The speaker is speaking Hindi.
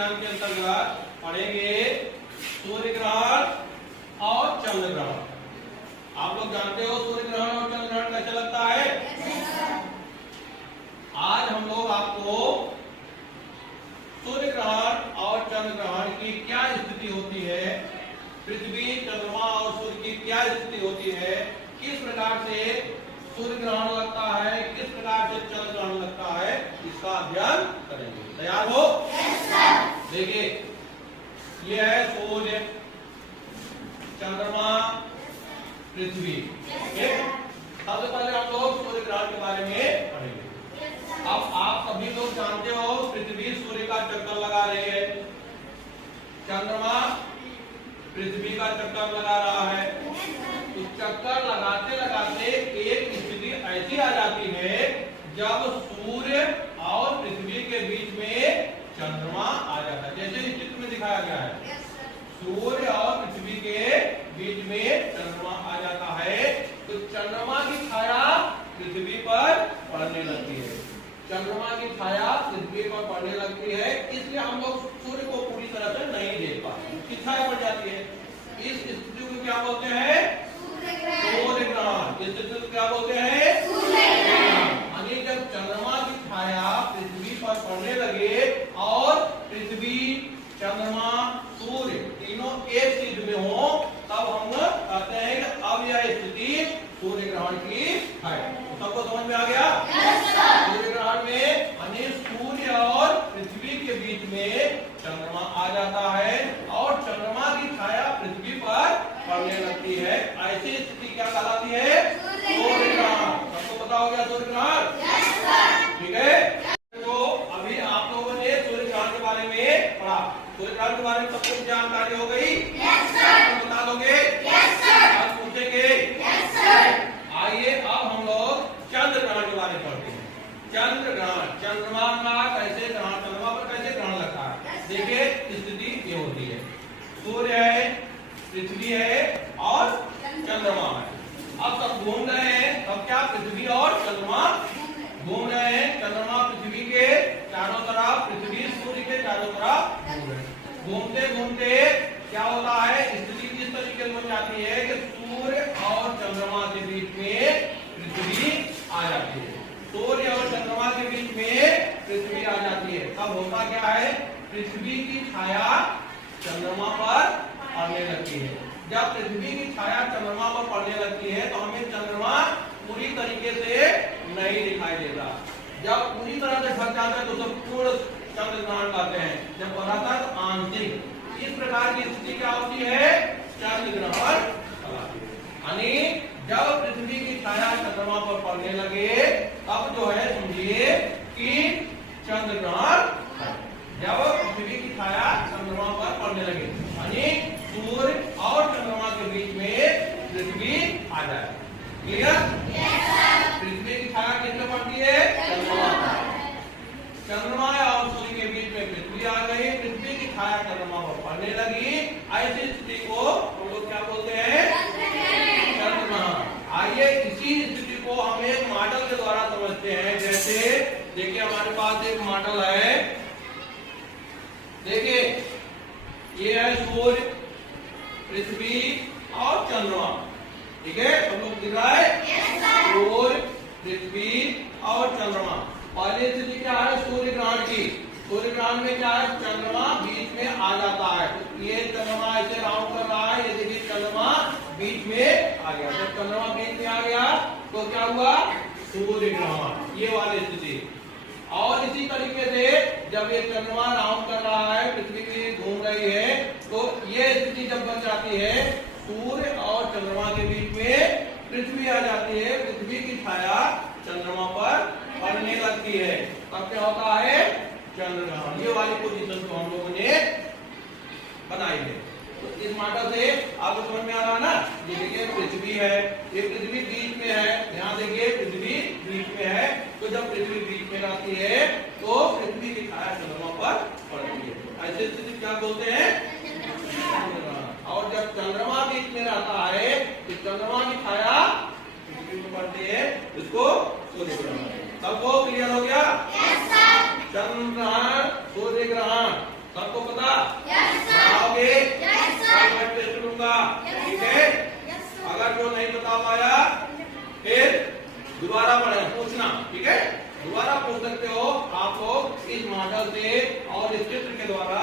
विज्ञान के अंतर्गत पढ़ेंगे सूर्य ग्रहण और चंद्र ग्रहण। आप लोग जानते हो सूर्य ग्रहण और चंद्र ग्रहण कैसे लगता है। आज हम लोग आपको सूर्य ग्रहण और चंद्र ग्रहण की क्या स्थिति होती है, पृथ्वी चंद्रमा और सूर्य की क्या स्थिति होती है, किस प्रकार से सूर्य ग्रहण लगता है, किस प्रकार से चंद्र ग्रहण लगता है, इसका अध्ययन करेंगे। तैयार हो? देखिए ये है सूर्य, चंद्रमा, पृथ्वी। सबसे पहले हम लोग सूर्य ग्रहण के बारे में पढ़ेंगे। अब आप सभी लोग जानते हो पृथ्वी सूर्य का चक्कर लगा रही है, चंद्रमा पृथ्वी का चक्कर लगा रहा है। तो चक्कर लगाते लगाते एक स्थिति ऐसी आ जाती है जब सूर्य और पृथ्वी के बीच में चंद्रमा आ जाता है। जैसे इस चित्र में दिखाया गया है, सूर्य और पृथ्वी के बीच में चंद्रमा आ जाता है। तो चंद्रमा की छाया पृथ्वी पर पड़ने लगती है, चंद्रमा की छाया पृथ्वी पर पड़ने लगती है। इसलिए हम लोग सूर्य को पूरी तरह से नहीं देख पाते, उसकी छाया पड़ जाती है। इस स्थिति को क्या बोलते हैं? सूर्य ग्रहण। इस स्थिति को क्या बोलते हैं? सूर्य ग्रहण। यानी जब चंद्रमा की छाया पृथ्वी पर पड़ने लगे और पृथ्वी, चंद्रमा, सूर्य तीनों एक चीज में हो, तब हम कहते हैं कि अब यह स्थिति सूर्य ग्रहण की है। सबको समझ में आ गया? सूर्य ग्रहण में यानी सूर्य और पृथ्वी के बीच में चंद्रमा आ जाता है और चंद्रमा की छाया पृथ्वी पर पड़ने लगती है। ऐसी स्थिति क्या कहलाती है? सूर्य ग्रहण। सबको पता हो गया सूर्य ग्रहण? ठीक है। तो अभी आप लोगों ने सूर्य ग्रहण के बारे में पढ़ा। सूर्य ग्रहण के बारे में सबको जानकारी हो गई? बता दोगे? आज पूछेंगे? आइए अब हम लोग चंद्र ग्रहण के बारे में पढ़ते हैं। चंद्र ग्रहण, चंद्रमा का कैसे ग्रहण, चंद्रमा पर कैसे ग्रहण लगता है। देखिए स्थिति ये होती है, सूर्य है, पृथ्वी है और चंद्रमा है। अब सब घूम रहे हैं, तब क्या पृथ्वी और चंद्रमा घूम रहे हैं। चंद्रमा पृथ्वी के चारों तरफ, पृथ्वी सूर्य के चारों तरफ घूम रहे हैं। घूमते घूमते क्या होता है, स्थिति किस तरीके से बन जाती है कि सूर्य और चंद्रमा के बीच में पृथ्वी आ जाती है। सूर्य और चंद्रमा के बीच में पृथ्वी आ जाती है। तब होता क्या है, पृथ्वी की छाया चंद्रमा पर पड़ने लगती है। जब पृथ्वी की छाया चंद्रमा पर पड़ने लगती है तो हमें चंद्रमा पूरी तरीके से नहीं दिखाई देता। जब पूरी तरह से ढक जाता है तो सब पूर्ण चंद्र ग्रहण कहते हैं, जब बढ़ाता है तो आंशिक। इस प्रकार की स्थिति क्या होती है? चंद्र ग्रहण कहलाती है। यानी जब पृथ्वी की छाया चंद्रमा पर पड़ने लगे तब जो है समझिए कि चंद्र ग्रहण है। जब पृथ्वी की छाया चंद्रमा पर पड़ने लगे यानी सूर्य और चंद्रमा के बीच में पृथ्वी आ जाए। क्लियर? पृथ्वी की छाया किसमें पड़ती है? चंद्रमा। चंद्रमा और सूर्य के बीच में पृथ्वी आ गई, पृथ्वी की छाया चंद्रमा पर पड़ने लगी। ऐसी स्थिति को हम लोग क्या बोलते हैं? चंद्र ग्रहण। आइए इसी स्थिति को हम एक मॉडल के द्वारा समझते हैं। जैसे देखिए हमारे पास एक मॉडल है, देखिए ये है सूर्य, पृथ्वी और चंद्रमा। ठीक है, सब लोग दिख रहा है? सूर्य, पृथ्वी और चंद्रमा। पहली स्थिति क्या है सूर्य ग्रहण की? सूर्य ग्रहण में क्या है, चंद्रमा बीच में आ जाता है। ये चंद्रमा ऐसे राउंड कर रहा है, ये देखिए चंद्रमा बीच में आ गया। जब चंद्रमा बीच में आ गया तो क्या हुआ? सूर्य ग्रहण, ये वाली स्थिति। और इसी तरीके से जब ये चंद्रमा राउंड कर रहा है, पृथ्वी की घूम रही है, तो ये स्थिति जब बन जाती है, सूर्य और चंद्रमा के बीच में पृथ्वी आ जाती है, पृथ्वी की छाया चंद्रमा पर पड़ने लगती है, तब क्या होता है? चंद्र ग्रहण। ये वाली पोजीशन को हम लोगों ने बनाई है। तो इस मॉडल से आपको समझ में आ रहा है ना? ये देखिए पृथ्वी है, ये पृथ्वी बीच में है, यहाँ देखिए पृथ्वी बीच में है। तो जब पृथ्वी बीच में रहती है तो पृथ्वी की छाया चंद्रमा पर पड़ती है। ऐसी स्थिति क्या बोलते हैं? और जब चंद्रमा बीच में रहता है तो चंद्रमा की छाया पृथ्वी पर पड़ती है, इसको सूर्य ग्रहण। सबको क्लियर हो गया? चंद्र ग्रहण, सूर्य ग्रहण सबको पता? Yes, sir. बताओगे? Yes, sir. कल मैं टेस्ट लूंगा, Yes, ठीक sir. है? Yes, sir. अगर जो नहीं बता पाया फिर दोबारा पढ़े पूछना, ठीक है? दोबारा पूछ सकते हो आप लोग इस मॉडल से और इस चित्र के द्वारा